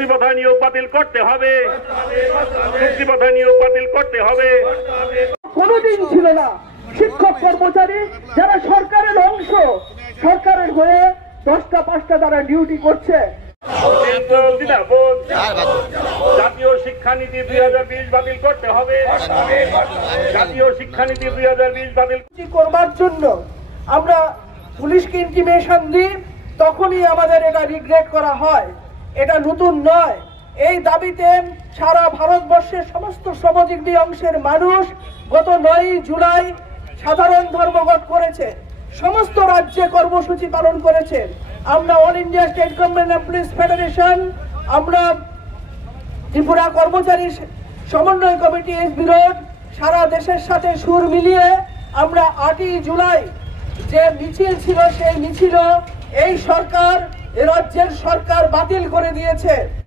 চুক্তিবাধায় নিয়োগ বাতিল করতে হবে, চুক্তিবাধায় নিয়োগ বাতিল করতে হবে। কোনোদিন ছিল না শিক্ষক কর্মচারী যারা সরকারের অংশ, সরকারের হয়ে 10টা 5টা তারা ডিউটি করছে। জাতীয় শিক্ষানীতি 2020 বাতিল করতে হবে, জাতীয় শিক্ষানীতি 2020 বাতিল করবার জন্য আমরা পুলিশকে ইন্টিমেশন দিই, তখনই আমাদের এটা রিগ্রেট করা হয়। এটা নতুন নয়। এই দাবিতে সারা ভারতবর্ষের সমস্ত শ্রমজীবী অংশের মানুষ গত 9 জুলাই সাধারণ ধর্মঘট করেছে, সমস্ত রাজ্যে কর্মসূচি পালন করেছে। আমরা all India state government employees federation, আমরা ত্রিপুরা কর্মচারী সমন্বয় কমিটি এর বিরোধ সারা দেশের সাথে সুর মিলিয়ে আমরা 8ই জুলাই যে মিছিল ছিল, সেই মিছিল এই সরকার, এ রাজ্যের সরকার বাতিল করে দিয়েছে।